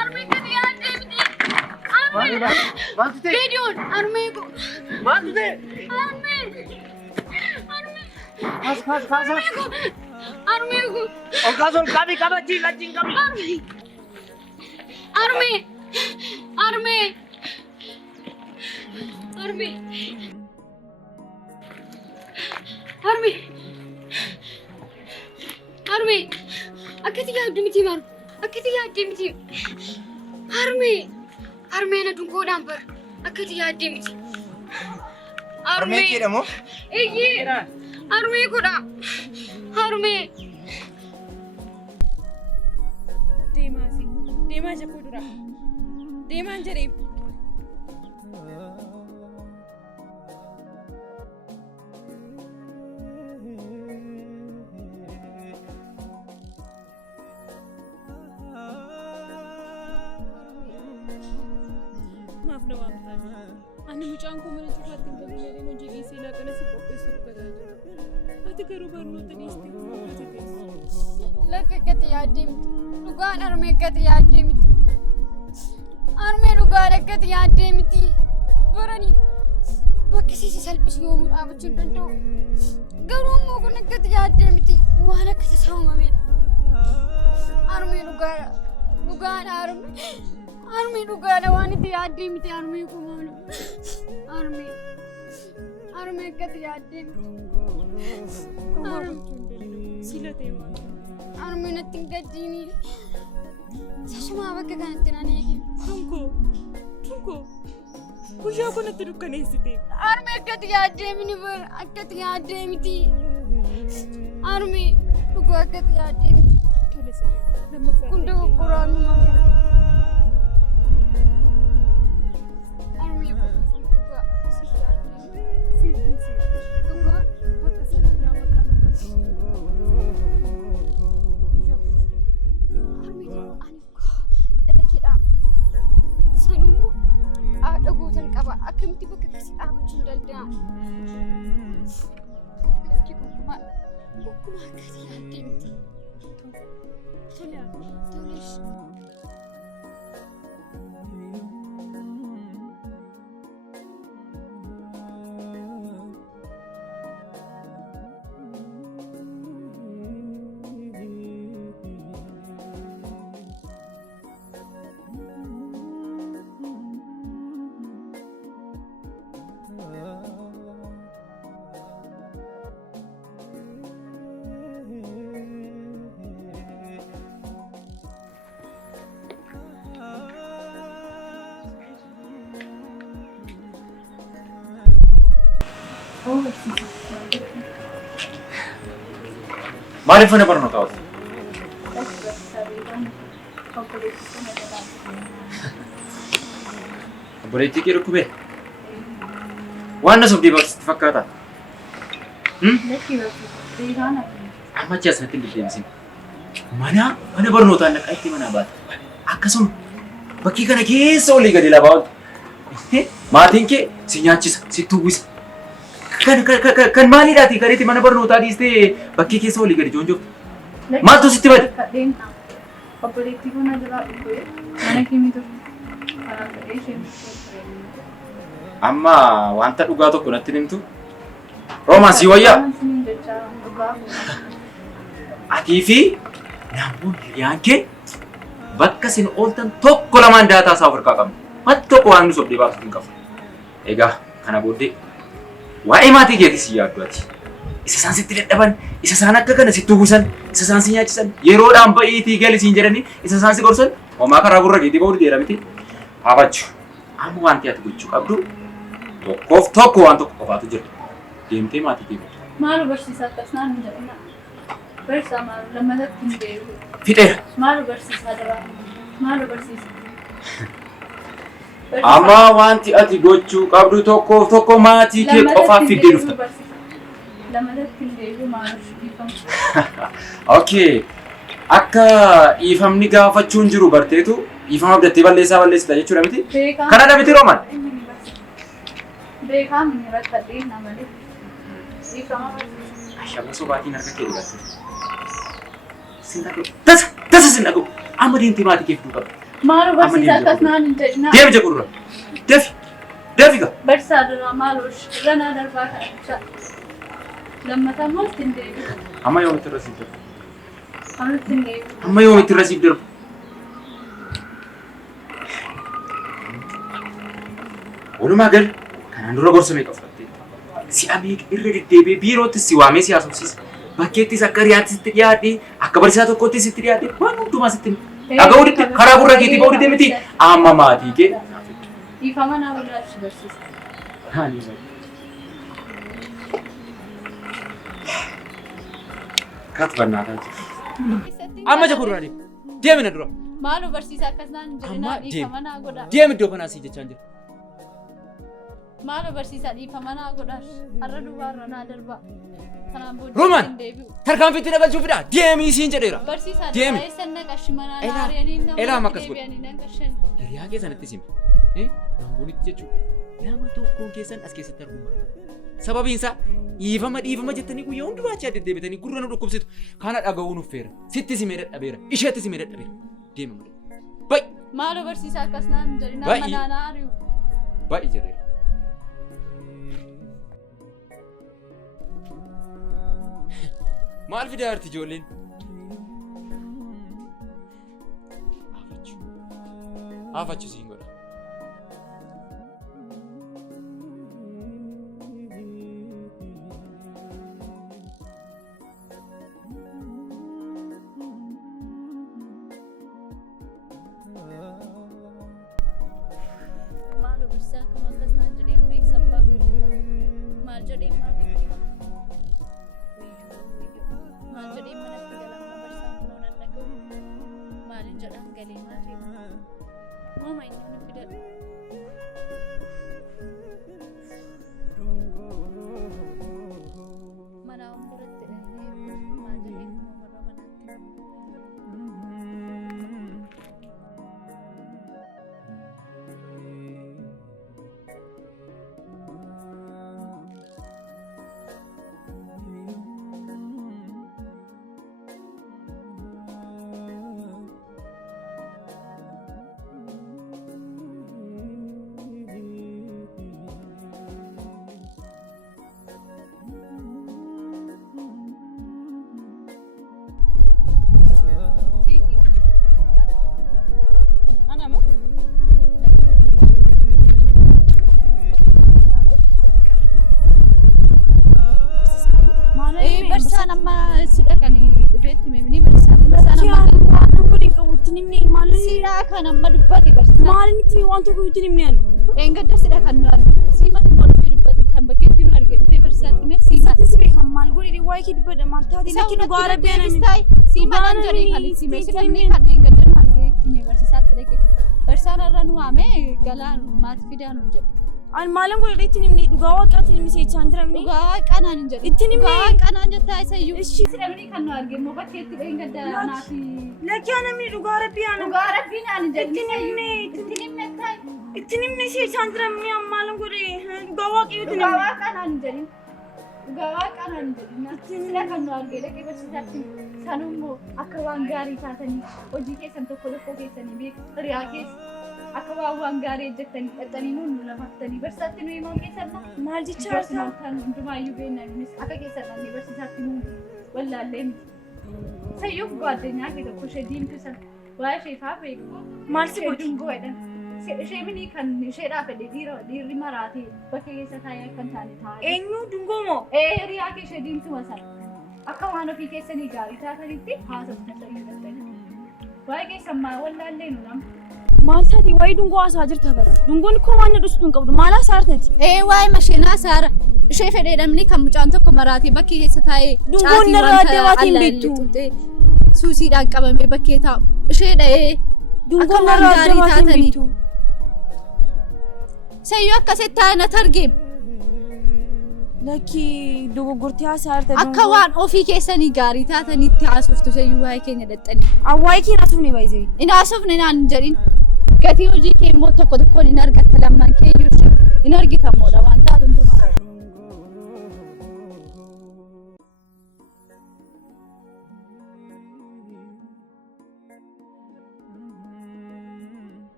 Arme kan yaad deemti. Arme. Videoon arme ko. Maal ta'e? Arme. Kas. Arme ko. Ol kabi lajin kabi. Arme. Akkati yaaddu miti maru. Akkati yaadde miti. Arme na dungoodhaan bara. Akkati yaadde miti. Arme jedhamu? Iyyee. Arme godha. Arme. Deemaa jakoo dura. Deemaan jedhee. Maaf na waan taate. Ani mucaan koo mana cufaatti hin gabiyyadeen hojii dhiisee laaqana si qopheessuuf gadaa. Ati garuu barnoota dhiistee ati teessu. Lakka akkati yaaddee miti. Dhugaan arme akkati yaaddee miti. Arme dhugaan akkati yaaddee miti. Baranii bakki siisi salphisu yoomuu dhaabachuu hin danda'u. Garuu immoo kun akkati yaaddee miti. Waan akka tasaa uumamedha. Arme dhugaadha arme. Arme dhugaadha waan itti yaaddee miti arme kumaanu. Arme akkati yaaddee miti. Sila ta'e waan. Arme natti hin gaddiini. Sasumaa bakka kanatti nan eege. Tunko. Guyyaa kanatti dukkaneessite. Arme akkati yaaddee miti bara. Akkati yaaddee miti. Arme dhugaa akkati yaaddee miti. Tole siree. Lammaffaa. Kun dogoggoraa numa. Arme dhugaa si yaaddee miti. Dhugaa bakka sana nama kana. Akkamitti bakka akkasii dhaabachuu hin danda'amu? Lakki gonkumaa akkasii yaaddee miti. Tolees. Maaliif mana barnootaa oolta? Obboleettii kee dhukkubee? Waan na sobdee barsiisti fakkaata? Amma achi asirratti hin deddeebisin. Mana barnootaan dhaqaa itti manaa baata. Akkasuma bakkii kana keessa olii gadi labaa oolta. Maatiin kee si nyaachisa, si tuwwisa. Kan maaliidhaati kan itti mana barnootaa dhiistee bakkee keessa olii gadi joonjooftu? Maaltu sitti bade? Obboleettii kana duraa dhufee mana keemii ture. Amma wanta dhugaa tokko natti himtu. Roomaan sii wayyaa? Atii fi namoonni hiriyaan kee bakka isin ooltan tokko lamaan daataa isaa of harkaa qabna. Wanti tokko waan nu sobdee baasuuf hin qabu. Egaa kana booddee waa'ee maatii keetis yaaddu ati. Isa isaan sitti dadhaban, isa isaan akka kana sitti uwwisan, isa isaan si nyaachisan, yeroodhaan ba'iitii gali siin jedhanii isa isaan si gorsan homaa karaa gurra keetii ba'uu dheera miti. Haafachu. Amma wanti ati gochuu qabdu tokkoof tokko waan tokko qofaatu jira. Deemtee maatii kee godha. Maalu barsiisaa akkasnaan hin jedhina. Barsiisaa maalu lammatatti hin deebi'u. Fixeera. Maalu barsiisaa daraa. Maalu barsiisaa. Amma wanti ati gochuu qabdu tokkoof tokko maatii kee qofaaf fiddee dhufta. Lammatatti hin deebi'u maalu dhiifamu. Okay. Akka dhiifamni gaafachuun jiru barteetu dhiifama abdattee balleessita jechuudha miti? Kanadha miti Roomaan? Beekaa minni rakkadhee namalee. Dhiifama barsiisa. Ashama sobaatiin harka kee dhiqatte. Sinta tasa! تسسن أقول أمري أنت ما تكيف دوكا مالو برسيسا كسنان جدنا ديم جاكورا دافي كا برسا درا مالوش رنا دربا لما تموت تندي أما يوم ترسيب درب تندي أما يوم ترسيب درب ولما قال كان عنده رجل سميك أفرادي si amee irra deddeebi'ee biirootti si waamee si haasofsiisa. Bakkeetti sakkariyaatti sitti dhiyaate akka barsiisaa tokkotti sitti dhiyaate waan hundumaa sitti dhaga'uu didde karaa gurra keetii ba'uu didde miti amma maatii kee. Ifama naa walaashu barsiisa. Kaat bannaataa jiru. Amma jakuudhaa deemi na dura. Maaloo barsiisaa akkasnaan jedhinaa ifama naa godhaa. Deemi iddoo kanaa sii jechaan jira. Maaloo barsiisaa dhiifama naa godhaas har'a dubaarra naa darbaa kanaan booddee Roman hin deebi'u. tarkaanfitti dabalchuufidha deemii siin jedheera. Barsiisaa deemi. eessa naqashi manaa naari'anii Elaa nama makkas godhe. deebi'anii naqashan. Hiriyaa keessanitti simi. Namoonni jechuudha. Nama tokkoon keessan as keessatti arguu barbaada. Sababiin isaa dhiifama jettanii guyyaa hundumaa achi deddeebitanii gurra nu dhukkubsitu. Kana dhaga'uu nuuf feera. Sitti simee dadhabeera. Isheetti simee dadhabeera. Deema malee. Ba'i. Maaloo barsiisaa akkasnaan jedhinaa Baay'ee. manaa naari'u. Ba'i jedheera. Maal fidaa jirti ijoolleen? Haafachu siin godha. Maaloo barsiisaa akkam akkasnaan jedheen mee sabbaa godhata. Maal jedheen maal beekama. Maal jedheen manatti galama barsiisaan kunoo nan dhaga'u. Maalin jedhaan galee maal jedhama. Mooma inni nu fidadha. Manaa hunduratti dhahee maal jedheen moomarra manaatti. Barsiisaan amma si dhaqanii dhufeetti meemni barsiisaan amma siidhaa kan amma dubbate barsiisaan. Maalinitti waan tokko itti himne ani. Eengadda sidha kan nu arge. Siimatti immoo dhufee dubbate kan bakkeetti nu arge dhufee barsiisaatti mee siimatti. Sati beekan maal godhe waa'ee kee dubbadha maal taate lakki nu gaara beenani. Siimadhaan jedhee kan itti himee sidhamnee kan eengadda nu arge itti himee barsiisaatti dhaqe. Barsiisaan irra nu waamee galaan maatii fidaa nu jedhe. An maalan godhe itti himne dhugaa waaqaatiin himse jechaan jiramne. Dhugaa qanaan hin jedhe. Itti himne. Dhugaa qanaan jettaa isa iyyuu. Ishi. Sidhamnee kan nu arge immoo bakkeetti eengadda naafi. Lakki anamni dhugaa rabbii ana. Dhugaa rabbiin ani jedhe. Itti himne. Itti himne ta'i. Itti himne jechaan jiramne maalan godhe dhugaa waaqayyootiin Dhugaa himne. waaqaan ani jedhin. Dhugaa waaqaan ani jedhin. Sila kan nu arge dhaqee barsiisaatti sanummoo akka waan gaarii taatanii hojii keessan tokko keessanii beeku hiriyaa keessa akka waan gaarii hojjettanii dhaxxanii nuun nu lafattanii barsiisaatti nu himoo keessan Maal jechaa jirta? kan hundumaayyuu beeknanis akka keessan dhabnee barsiisaatti nuun wallaallee miti. Sayyuu gaaddeenyaa kee tokko ishee diimtuu sana waa'ee isheefaa beeku. Maal si godhu? Dungoo jedhan. Ishee minii kan isheedhaa fedhe dhiirri maraatee bakka keessa taa'ee akka hin taane taa'ee. Eenyu dungoomoo? Hiriyaa kee ishee diimtuma sana. Akka waan ofii keessanii gaarii taatanitti haasoftan sayyuu danda'an. Waa'ee keessan maa wallaallee nu nama. Maal taati waa'ee dungoo haasaa jirta bara. Dungoon koo waan dhudhustu hin qabdu maal haasaa jirtati? Waa'ee masheenaa saara. Ishee fedheedhamni kan mucaan tokko maraatee bakkee keessa taa'ee. Dungoon narraa adda baatiin beektu. Suusiidhaan qabamee bakkee taa'u. Ishee dha'ee. Dungoon narraa adda baatiin beektu. Sayyuu akkasitti taa'inat argeem. Lakki dogoggortee haasaa jirta. Akka waan ofii keessanii gaarii taatanitti haasoftu sayyuu waa'ee keenya dhaxxanii. Waa'ee kee naasufne baay'ee. Hin haasofne naan jedhin. Gatii hojii kee immoo tokko tokkoon hin argatta lammaan kee iyyuu hin argitamoodha waan taatu hundumaa.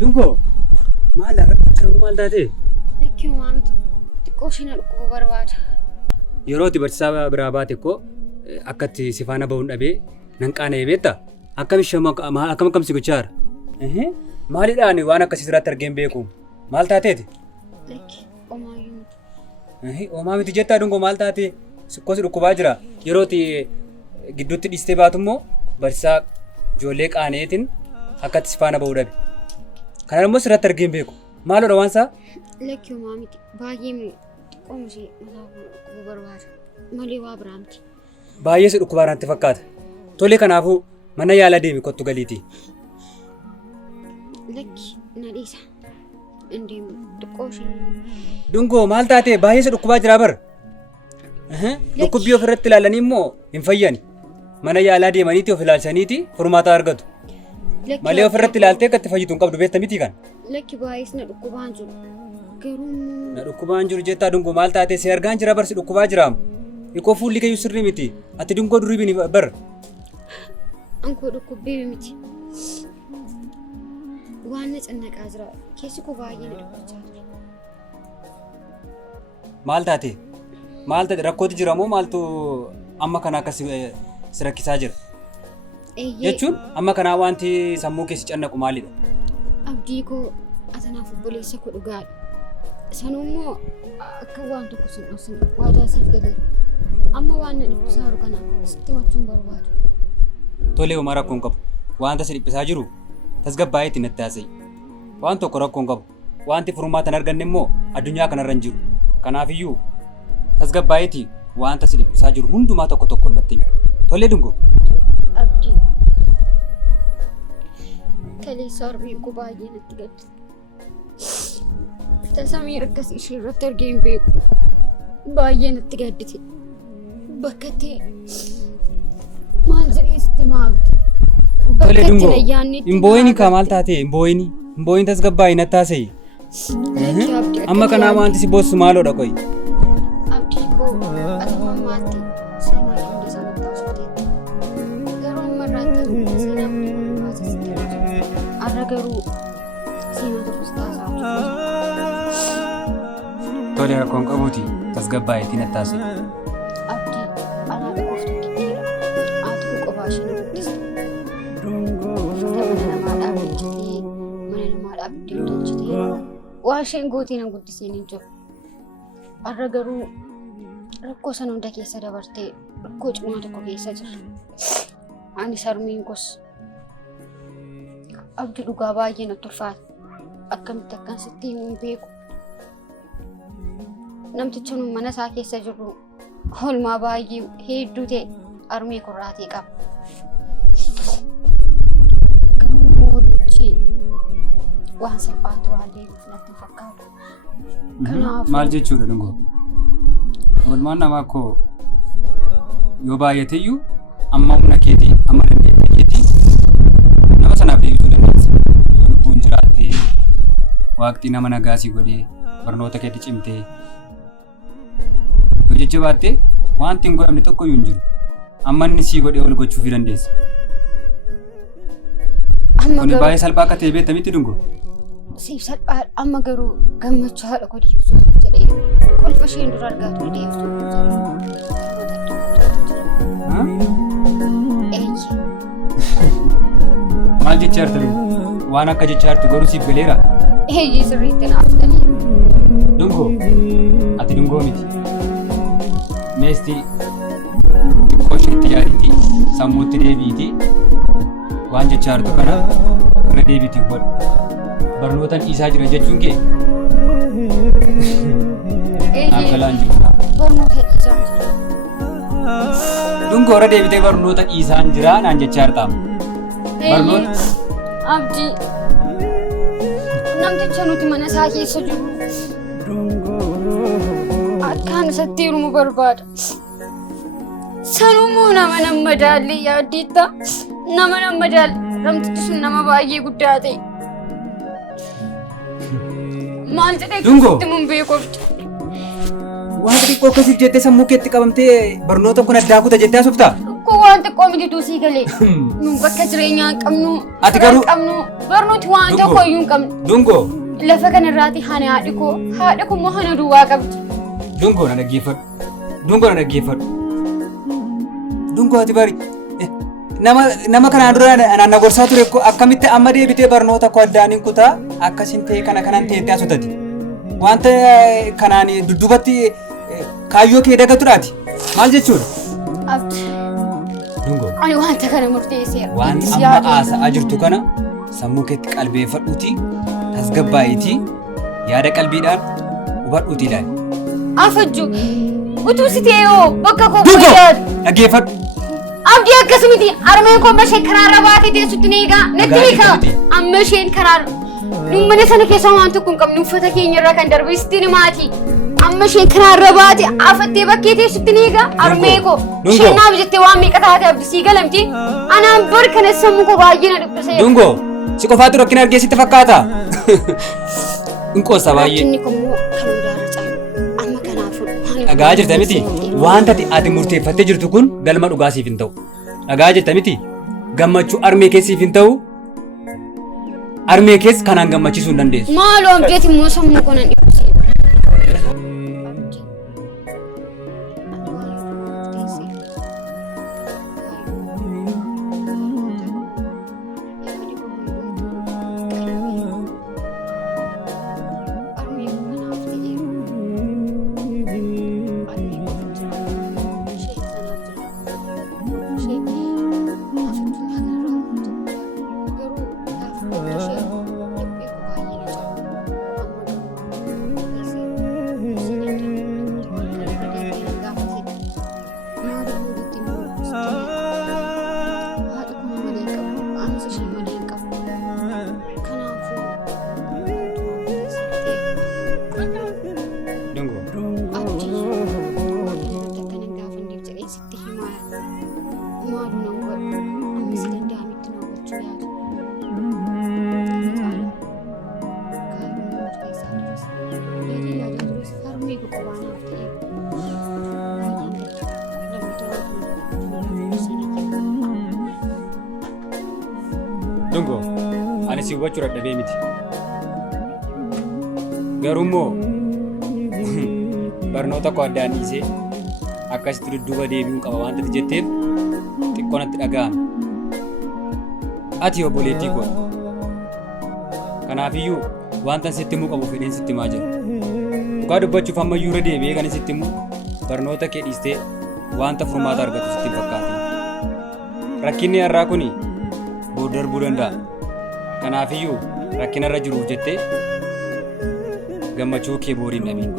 Dungo maal rakkachuu maal taate? Lakkii maamti xiqqoo shina dhukkuba barbaada. Yeroo itti barsiisaa biraa baate koo akkatti si faana ba'uun dhabee nan qaana'ee beektaa? Akkam si gochaara? Maalidhaan waan akkasii sirratti argeen beeku? Maal taateeti? Lakkii omaayyuu miti. Omaa miti jettaa Dungo maal taate? Sikkoos dhukkubaa jira. Yeroo itti gidduutti dhiistee baatu immoo barsiisaa ijoollee qaana'eetiin akkatti si faana ba'uu dhabe. Kana immoo sirratti argeen beeku. Maalodha waan isaa? Lakkii omaa miti baay'ee xiqqoo ishee mataa dhukkuba barbaada. Malee waa biraa miti. Baay'ee si dhukkubaa natti fakkaata. Tole kanaafuu mana yaalaa deemi kottu galiitii. Lakkii na dhiisa. Indeemu xiqqoo ishee. Dungoo maal taatee baay'ee si dhukkubaa jira bar. Dhukkubbii ofirratti ilaalanii immoo hin fayyani. Mana yaalaa deemaniiti of ilaalchaniiti furmaata argatu. Malee ofirratti ilaaltee akka itti fayyitu hin qabdu beekta miti kan. Lakkii baay'ees na dhukkubaan jiru. Garuu Na dhukkubaan jiru jettaa Dungoo maal taatee si argaan jira bar si dhukkubaa jiraam. Ikoo fuulli keeyyuu sirrii miti. Ati Dungoo durii bini bar. ankoo dhukkubbii miti. Waan na cannaqaa jira. Keessi koo baay'ee na dhukkubachaa jira. Maal taatee? Maal taate rakkooti jira moo maaltu amma kana akkas si rakkisaa jira? Jechuun amma kanaa wanti sammuu keessi cannaqu maalidha? Abdii koo atanaaf obboleessa koo dhugaadha. Sanuu immoo akka waan tokko sin dhoksin waadaa siif galeera. Amma waan na dhiphisaa jiru kana sitti machuun barbaadu. Tolee homaa rakkoo hin qabu. Wanta si dhiphisaa jiru tasgabbaa'eetti natti haasa'i. Waan tokko rakkoo hin qabu. Wanti furmaata hin arganne immoo addunyaa kanarra hin jiru. Kanaafiyyuu tasgabbaa'eetti wanta si dhiphisaa jiru hundumaa tokko tokko natti himi. Tolee Dungoo. Abdii. Kaleessa arbii koo baay'ee natti gaddi. Tasamiir akkasii ishee irratti argee hin beeku. Baay'ee natti gaddite. Bakka ta'e maal jedhee sitti maamti. Tolee Dungoo. Hin boo'ini kaa maal taatee? Hin boo'ini. Hin boo'ini tasgabbaa'ii natti haasa'i. Amma kanaa wanti si boossu maaloodha qoyi? Abdii koo atuma ammaatti seenaa qinda sanatti haasofteetti. Garuu amma irraatti seenaa qinda haasofteetti jiru. Har'a garuu seenaa tokkos taasisaa Tolee rakkoon qabuuti tasgabbaa'eetti natti haasa'i. Abdii anaa qofa tokkittiidha. Haati koo qophaa ishee na guddiste. Mana namaa dhaabbattee mana namaa dhaabbattee tolchitee waa isheen gootii na guddiseen hin jiru. Har'a garuu rakkoo sana hunda keessa dabartee rakkoo cimaa tokko keessa jirra. Ani sarmiin kos abdii dhugaa baay'ee natti ulfaata. Akkamitti akkan sitti himuu hin beeku. Namtichi nu mana isaa keessa jirru holmaa baay'ee hedduu ta'e armee kurraatee qaba. Garuu walichi waan salphaatu waan deemuuf natti fakkaatu. Maal jechuudha Dungoo? Oolmaan namaa koo yoo baay'ateyyuu amma humna keetii amma dandeettii keetii nama sanaaf deebisuu dandeessa. Yoo lubbuun jiraattee waaqtii nama nagaasii godhee barnoota keetti cimtee yoo jajjabaattee wanti hin godhamne tokkoyyuu hin jiru. Amma inni sii godhee ol gochuufii dandeessa. Kuni baay'ee salphaa akka ta'e beekta miti Dungoo? Siif salphaadha. Amma garuu gammachuu haadha koo deebisuuf jedhee kolfa isheen dura argaa ture deebisuuf Maal jechaa jirta Dungoo? Waan akka jechaa jirtu garuu siif galeera? Eeyyee sirriitti naaf galeera. Dungoo, ati Dungoo miti. Meestii xiqqoo isheetti yaadiitii sammuutti deebiitii waan jechaa jirtu kana irra deebiitii godhu. Barnootaan dhiisaa jira jechuun kee? Naaf galaan jirudha. Barnoota dhiisaa jira. Dungoo irra deebitee barnoota dhiisaan jira naan jechaa jirta. Barnoota Abdii namticha nuti mana isaa keessa jiru akkaan isatti hirumu barbaada. Sanummoo nama madaallee yaaddeetta. Nama madaallee namtichi sun nama baay'ee guddaa ta'e. Maal jedhee sitti mun beekooftu. Waan xiqqoo akkasiif jettee sammuu keetti qabamtee barnoota kun addaa kuta jettee asuftaa? Koo waan xiqqoo miti tuusii galee. Nu bakka jireenyaa hin qabnu. Ati garuu barnooti waan tokko iyyuu hin qabnu. Dungoo. Lafa kanarraati haadhi koo immoo hana duwwaa qabdi. Dungoo na dhaggeeffadhu. Dungoo ati bari. Nama kanaan dura na gorsaa ture akkamitti amma deebitee barnoota koo addaan hin kutaa akkasin ta'e kanaan teentee asutati. Wanta kanaan dudduubatti kaayyoo kee dagatudhaati. Maal jechuudha? Dungoo. Ani wanta kana murteesseera. Waan amma haasa'aa jirtu kana sammuu keetti qalbeeffadhuuti tasgabbaa'iiti yaada qalbiidhaan hubadhuuti ilaali. Afajju utuu si ta'eoo bakka koo fayyaadu. Dhaggeeffadhu. Abdii akkasumiti armeen koo isheen karaarra baatee teessutti ni eegaa natti hiika amma isheen karaarra mana sana keessa waan tokko hin qabne uffata keenyarra kan darbe sitti himaati amma isheen karaarra baate afattee bakkee teessutti ni eegaa armee koo isheen naaf jettee waan meeqa taate abdisii galamti anaan bar kana sammuu koo baay'ee na dhukkisee. Dungoo si qofaatu rakkina argee sitti fakkaata. Inqoosa baay'ee. Rakkinni kunimmoo kan hundaarra caalu amma kanaafuu. Dhagaa jirta miti wanta ati murteeffattee jirtu kun galma dhugaasiif hin ta'u. Dhagaa jirta miti gammachuu armee keessiif hin ta'u. Armee keessa kanaan gammachiisuu hin dandeessu. Maaloo abdeeti immoo sammuu koo nan dhibsee. Dungoo ani si hubachuu dadhabee miti. Garuu immoo barnoota koo addaan dhiisee akkasitti dudduuba deebi'uun qaba wanta jetteef xiqqoo natti dhaga'ame. Ati obboleettii koo. Kanaafiyyuu wanta sitti himuu qabu fedheen sitti himaa jira. Dhugaa dubbachuuf ammayyuu irra deebi'ee kan sitti himu barnoota kee dhiistee wanta furmaata argatu sitti hin fakkaatin. Rakkinni har'aa kuni booda darbuu danda'a. Kanaafiyyuu rakkina irra jiruuf jettee gammachuu kee booriin dhabiin.